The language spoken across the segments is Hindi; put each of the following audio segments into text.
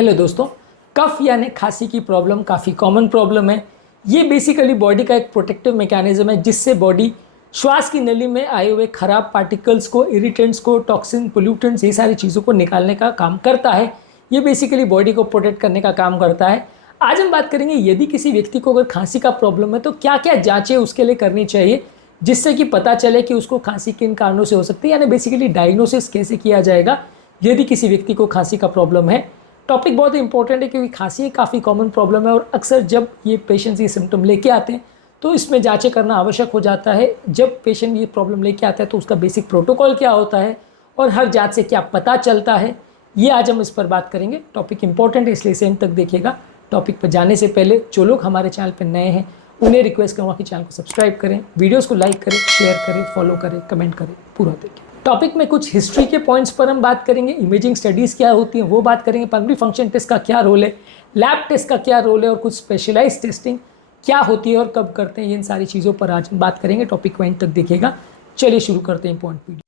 हेलो दोस्तों, कफ यानी खांसी की प्रॉब्लम काफ़ी कॉमन प्रॉब्लम है। ये बेसिकली बॉडी का एक प्रोटेक्टिव मैकेनिज्म है जिससे बॉडी श्वास की नली में आए हुए खराब पार्टिकल्स को, इरिटेंट्स को, टॉक्सिन, पोल्यूटेंट्स, ये सारी चीज़ों को निकालने का काम करता है। ये बेसिकली बॉडी को प्रोटेक्ट करने का काम करता है। आज हम बात करेंगे यदि किसी व्यक्ति को अगर खांसी का प्रॉब्लम है तो क्या क्या जाँचें उसके लिए करनी चाहिए जिससे कि पता चले कि उसको खांसी किन कारणों से हो सकती है, यानी बेसिकली डायग्नोसिस कैसे किया जाएगा यदि किसी व्यक्ति को खांसी का प्रॉब्लम है। टॉपिक बहुत इंपॉर्टेंट है क्योंकि खांसी एक काफ़ी कॉमन प्रॉब्लम है और अक्सर जब ये पेशेंट्स ये सिम्टम लेके आते हैं तो इसमें जांचें करना आवश्यक हो जाता है। जब पेशेंट ये प्रॉब्लम लेके आता है तो उसका बेसिक प्रोटोकॉल क्या होता है और हर जांच से क्या पता चलता है, ये आज हम इस पर बात करेंगे। टॉपिक इंपॉर्टेंट है इसलिए इसे एंड तक देखिएगा। टॉपिक पर जाने से पहले जो लोग हमारे चैनल पर नए हैं उन्हें रिक्वेस्ट करूँगा कि चैनल को सब्सक्राइब करें, वीडियोज़ को लाइक करें, शेयर करें, फॉलो करें, कमेंट करें, पूरा देखें। टॉपिक में कुछ हिस्ट्री के पॉइंट्स पर हम बात करेंगे, इमेजिंग स्टडीज़ क्या होती हैं वो बात करेंगे, पल्मोनरी फंक्शन टेस्ट का क्या रोल है, लैब टेस्ट का क्या रोल है और कुछ स्पेशलाइज टेस्टिंग क्या होती है और कब करते हैं, इन सारी चीज़ों पर आज हम बात करेंगे। टॉपिक को एंड तक देखिएगा। चलिए शुरू करते हैं इंपॉर्टेंट वीडियो।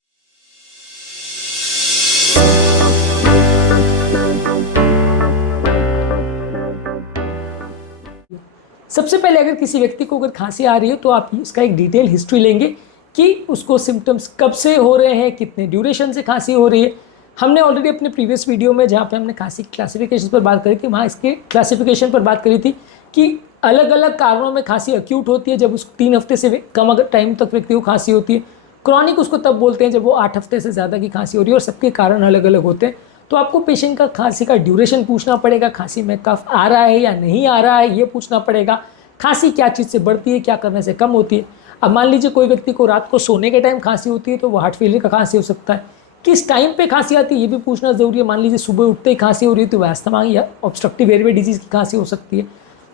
सबसे पहले अगर किसी व्यक्ति को अगर खांसी आ रही है तो आप इसका एक डिटेल हिस्ट्री लेंगे कि उसको सिम्टम्स कब से हो रहे हैं, कितने ड्यूरेशन से खांसी हो रही है। हमने ऑलरेडी अपने प्रीवियस वीडियो में जहाँ पे हमने खांसी की क्लासिफिकेशन पर बात करी थी वहाँ इसके क्लासिफिकेशन पर बात करी थी कि अलग अलग कारणों में खांसी अक्यूट होती है जब उसको 3 हफ्ते से कम अगर टाइम तक व्यक्ति को खांसी होती है। क्रॉनिक उसको तब बोलते हैं जब वो 8 हफ्ते से ज़्यादा की खांसी हो रही है और सबके कारण अलग अलग होते हैं। तो आपको पेशेंट का खांसी का ड्यूरेशन पूछना पड़ेगा, खांसी में कफ आ रहा है या नहीं आ रहा है ये पूछना पड़ेगा, खांसी क्या चीज़ से बढ़ती है, क्या करने से कम होती है। अब मान लीजिए कोई व्यक्ति को रात को सोने के टाइम खांसी होती है तो वो हार्ट फेलियर का खांसी हो सकता है। किस टाइम पे खांसी आती है ये भी पूछना ज़रूरी है। मान लीजिए सुबह उठते ही खांसी हो रही है तो वह अस्थमा या ऑब्स्ट्रक्टिव एयरवे डिजीज़ की खांसी हो सकती है।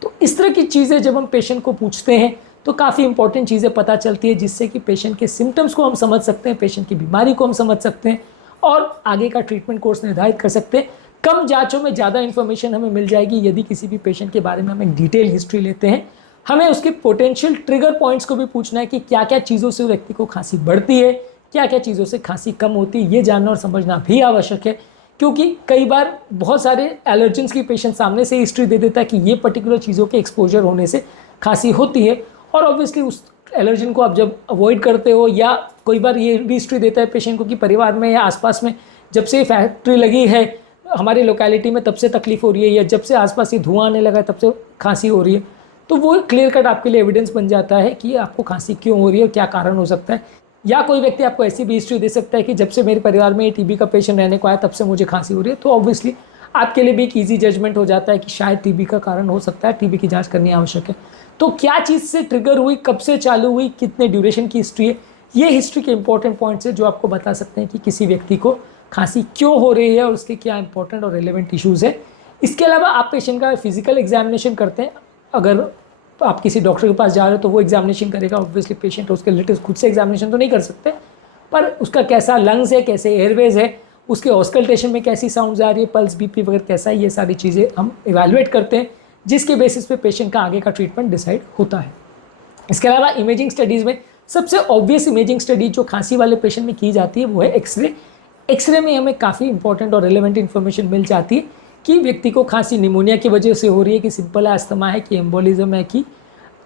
तो इस तरह की चीज़ें जब हम पेशेंट को पूछते हैं तो काफ़ी इंपॉर्टेंट चीज़ें पता चलती है जिससे कि पेशेंट के सिम्टम्स को हम समझ सकते हैं, पेशेंट की बीमारी को हम समझ सकते हैं और आगे का ट्रीटमेंट कोर्स निर्धारित कर सकते हैं। कम जाँचों में ज़्यादा इन्फॉर्मेशन हमें मिल जाएगी यदि किसी भी पेशेंट के बारे में हम एक डिटेल हिस्ट्री लेते हैं। हमें उसके पोटेंशियल ट्रिगर पॉइंट्स को भी पूछना है कि क्या क्या चीज़ों से व्यक्ति को खांसी बढ़ती है, क्या क्या चीज़ों से खांसी कम होती है, ये जानना और समझना भी आवश्यक है। क्योंकि कई बार बहुत सारे एलर्जेंस की पेशेंट सामने से हिस्ट्री दे देता है कि ये पर्टिकुलर चीज़ों के एक्सपोजर होने से खांसी होती है और ऑब्वियसली उस एलर्जन को आप जब अवॉइड करते हो या कोई बार ये भी हिस्ट्री देता है पेशेंट को कि परिवार में या आसपास में जब से फैक्ट्री लगी है हमारी लोकेलिटी में तब से तकलीफ हो रही है या जब से आसपास ये धुआं आने लगा है तब से खांसी हो रही है, तो वो क्लियर कट आपके लिए एविडेंस बन जाता है कि आपको खांसी क्यों हो रही है और क्या कारण हो सकता है। या कोई व्यक्ति आपको ऐसी भी हिस्ट्री दे सकता है कि जब से मेरे परिवार में टीबी का पेशेंट रहने को आया तब से मुझे खांसी हो रही है, तो ऑब्वियसली आपके लिए भी एक ईजी जजमेंट हो जाता है कि शायद टीबी का कारण हो सकता है, टीबी की जाँच करनी आवश्यक है। तो क्या चीज़ से ट्रिगर हुई, कब से चालू हुई, कितने ड्यूरेशन की हिस्ट्री है, ये हिस्ट्री के इंपॉर्टेंट पॉइंट्स है जो आपको बता सकते हैं कि किसी व्यक्ति को खांसी क्यों हो रही है और उसके क्या इंपॉर्टेंट और रिलेवेंट इश्यूज़ है। इसके अलावा आप पेशेंट का फिजिकल एग्जामिनेशन करते हैं। अगर आप किसी डॉक्टर के पास जा रहे हो तो वो एग्जामिनेशन करेगा, ऑब्वियसली पेशेंट उसके रिलेटेड खुद से एग्जामिनेशन तो नहीं कर सकते, पर उसका कैसा लंग्स है, कैसे एयरवेज है, उसके ऑस्कल्टेशन में कैसी साउंड्स आ रही है, पल्स, बीपी वगैरह कैसा है, ये सारी चीज़ें हम इवैल्यूएट करते हैं जिसके बेसिस पे पेशेंट का आगे का ट्रीटमेंट डिसाइड होता है। इसके अलावा इमेजिंग स्टडीज़ में सबसे ऑब्वियस इमेजिंग स्टडी जो खांसी वाले पेशेंट में की जाती है वो है एक्सरे। एक्सरे में हमें काफ़ी इंपॉर्टेंट और रिलेवेंट इन्फॉर्मेशन मिल जाती है कि व्यक्ति को खांसी निमोनिया की वजह से हो रही है, कि सिंपल अस्थमा है, कि एम्बोलिज्म है, कि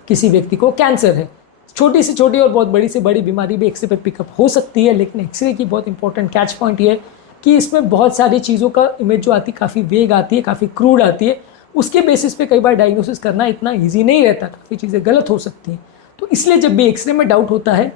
किसी व्यक्ति को कैंसर है। छोटी से छोटी और बहुत बड़ी से बड़ी बीमारी भी एक्सरे पे पिकअप हो सकती है, लेकिन एक्सरे की बहुत इंपॉर्टेंट कैच पॉइंट ये है कि इसमें बहुत सारी चीज़ों का इमेज जो आती है काफ़ी वेग आती है, काफ़ी क्रूड आती है। उसके बेसिस पे कई बार डायग्नोसिस करना इतना ईजी नहीं रहता, काफ़ी चीज़ें गलत हो सकती हैं। तो इसलिए जब भी एक्सरे में डाउट होता है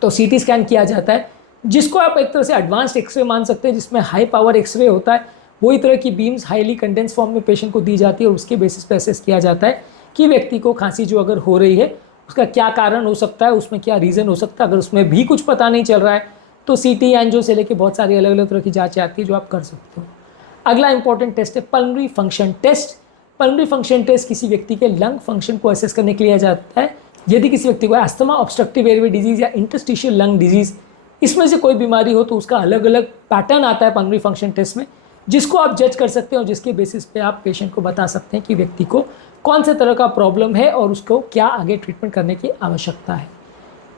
तो सीटी स्कैन किया जाता है, जिसको आप एक तरह से एडवांस्ड एक्सरे मान सकते हैं, जिसमें हाई पावर एक्सरे होता है। वही तरह की बीम्स हाईली कंडेंस फॉर्म में पेशेंट को दी जाती है और उसके बेसिस पे असेस किया जाता है कि व्यक्ति को खांसी जो अगर हो रही है उसका क्या कारण हो सकता है, उसमें क्या रीज़न हो सकता है। अगर उसमें भी कुछ पता नहीं चल रहा है तो सीटी, एंजियो से लेके बहुत सारी अलग अलग तरह की जाँचें आती है जो आप कर सकते हो। अगला इंपॉर्टेंट टेस्ट है pulmonary function test. Pulmonary function test किसी व्यक्ति के लंग फंक्शन को असेस करने के लिए जाता है। यदि किसी व्यक्ति को अस्थमा, ऑब्स्ट्रक्टिव एयरवे डिजीज़ या इंटरस्टिशियल लंग डिजीज़, इसमें से कोई बीमारी हो तो उसका अलग अलग पैटर्न आता है पल्मोनरी फंक्शन टेस्ट में, जिसको आप जज कर सकते हैं और जिसके बेसिस पे आप पेशेंट को बता सकते हैं कि व्यक्ति को कौन से तरह का प्रॉब्लम है और उसको क्या आगे ट्रीटमेंट करने की आवश्यकता है।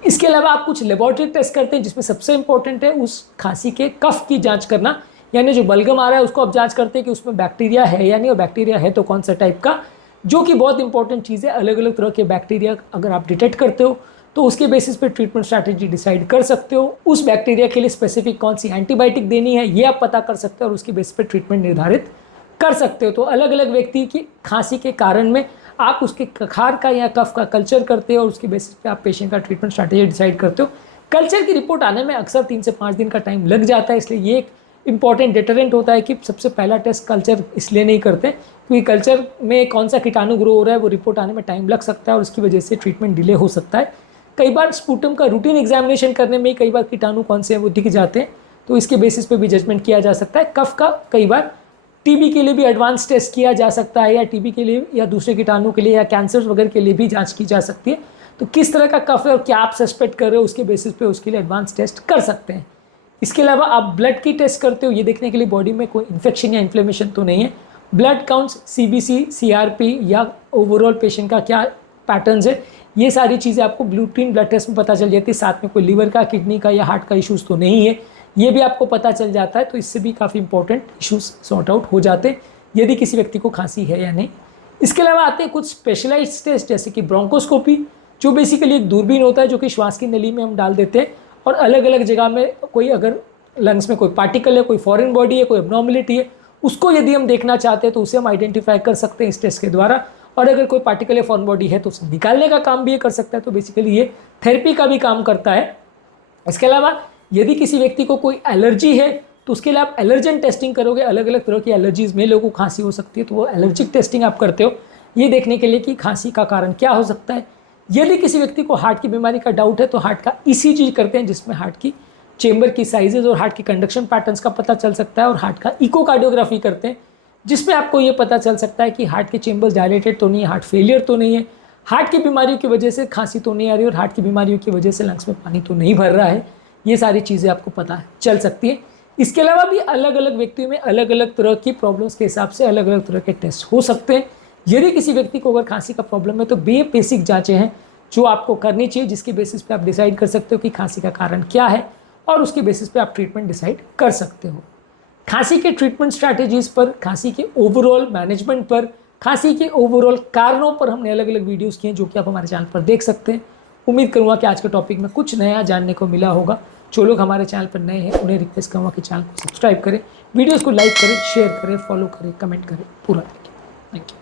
इसके अलावा आप कुछ लेबॉरेटरी टेस्ट करते हैं जिसमें सबसे इंपॉर्टेंट है उस खांसी के कफ की जांच करना यानी जो बलगम आ रहा है उसको आप जांच करते हैं कि उसमें बैक्टीरिया है या नहीं, और बैक्टीरिया है तो कौन सा टाइप का, जो कि बहुत इंपॉर्टेंट चीज़ है। अलग अलग तरह के बैक्टीरिया अगर आप डिटेक्ट करते हो तो उसके बेसिस पे ट्रीटमेंट स्ट्रैटेजी डिसाइड कर सकते हो। उस बैक्टीरिया के लिए स्पेसिफिक कौन सी एंटीबायोटिक देनी है ये आप पता कर सकते हो और उसके बेसिस पे ट्रीटमेंट निर्धारित कर सकते हो। तो अलग अलग व्यक्ति की खांसी के कारण में आप उसके कखार का या कफ का कल्चर करते हो और उसके बेसिस पे आप पेशेंट का ट्रीटमेंट स्ट्रैटेजी डिसाइड करते हो। कल्चर की रिपोर्ट आने में अक्सर 3 से 5 दिन का टाइम लग जाता है, इसलिए ये एक इंपॉर्टेंट डिटरेंट होता है कि सबसे पहला टेस्ट कल्चर इसलिए नहीं करते क्योंकि कल्चर में कौन सा कीटाणु ग्रो हो रहा है वो रिपोर्ट आने में टाइम लग सकता है और उसकी वजह से ट्रीटमेंट डिले हो सकता है। कई बार स्पूटम का रूटीन एग्जामिनेशन करने में कई बार कीटाणु कौन से हैं वो दिख जाते हैं, तो इसके बेसिस पे भी जजमेंट किया जा सकता है। कफ का कई बार टीबी के लिए भी एडवांस टेस्ट किया जा सकता है, या टीबी के लिए या दूसरे कीटाणु के लिए या कैंसर वगैरह के लिए भी जांच की जा सकती है। तो किस तरह का कफ है और क्या आप सस्पेक्ट कर रहे हो उसके बेसिस पे उसके लिए एडवांस टेस्ट कर सकते हैं। इसके अलावा आप ब्लड की टेस्ट करते हो ये देखने के लिए बॉडी में कोई इन्फेक्शन या इन्फ्लेमेशन तो नहीं है। ब्लड काउंट्स, सीबीसी, सीआरपी या ओवरऑल पेशेंट का क्या पैटर्न्स है, ये सारी चीज़ें आपको रूटीन ब्लड टेस्ट में पता चल जाती है। साथ में कोई लिवर का, किडनी का या हार्ट का इश्यूज़ तो नहीं है, ये भी आपको पता चल जाता है। तो इससे भी काफ़ी इंपॉर्टेंट इश्यूज सॉर्ट आउट हो जाते हैं यदि किसी व्यक्ति को खांसी है या नहीं। इसके अलावा आते हैं कुछ स्पेशलाइज्ड टेस्ट जैसे कि ब्रोंकोस्कोपी, जो बेसिकली एक दूरबीन होता है जो कि श्वास की नली में हम डाल देते हैं और अलग अलग जगह में कोई अगर लंग्स में कोई पार्टिकल है, कोई फॉरेन बॉडी है, कोई एब्नॉर्मलिटी है, उसको यदि हम देखना चाहते हैं तो उसे हम आइडेंटिफाई कर सकते हैं इस टेस्ट के द्वारा। और अगर कोई पार्टिकल या फॉरेन बॉडी है तो उसे निकालने का काम भी ये कर सकता है। तो बेसिकली ये थेरेपी का भी काम करता है। इसके अलावा यदि किसी व्यक्ति को कोई एलर्जी है तो उसके लिए आप एलर्जन टेस्टिंग करोगे। अलग अलग तरह की एलर्जीज में लोगों को खांसी हो सकती है, तो वो एलर्जिक टेस्टिंग आप करते हो ये देखने के लिए कि खांसी का कारण क्या हो सकता है। यदि किसी व्यक्ति को हार्ट की बीमारी का डाउट है तो हार्ट का ईसीजी करते हैं जिसमें हार्ट की चेंबर की साइजेज और हार्ट की कंडक्शन पैटर्न्स का पता चल सकता है, और हार्ट का इकोकार्डियोग्राफी करते हैं जिसमें आपको ये पता चल सकता है कि हार्ट के चेंबर्स डायलेटेड तो नहीं है, हार्ट फेलियर तो नहीं है, हार्ट की बीमारियों की वजह से खांसी तो नहीं आ रही और हार्ट की बीमारियों की वजह से लंग्स में पानी तो नहीं भर रहा है। ये सारी चीज़ें आपको पता चल सकती है। इसके अलावा भी अलग अलग व्यक्तियों में अलग अलग तरह की प्रॉब्लम्स के हिसाब से अलग अलग तरह के टेस्ट हो सकते हैं। यदि किसी व्यक्ति को अगर खांसी का प्रॉब्लम है तो बेसिक जांचें हैं जो आपको करनी चाहिए, जिसके बेसिस पे आप डिसाइड कर सकते हो कि खांसी का कारण क्या है और उसके बेसिस पे आप ट्रीटमेंट डिसाइड कर सकते हो। खांसी के ट्रीटमेंट स्ट्रैटेजीज पर, खांसी के ओवरऑल मैनेजमेंट पर, खांसी के ओवरऑल कारणों पर हमने अलग अलग वीडियोस किए हैं जो कि आप हमारे चैनल पर देख सकते हैं। उम्मीद करूँगा कि आज के टॉपिक में कुछ नया जानने को मिला होगा। जो लोग हमारे चैनल पर नए हैं उन्हें रिक्वेस्ट करूँगा कि चैनल को सब्सक्राइब करें, वीडियोज़ को लाइक करें, शेयर करें, फॉलो करें, कमेंट करें, पूरा देखें। Thank you.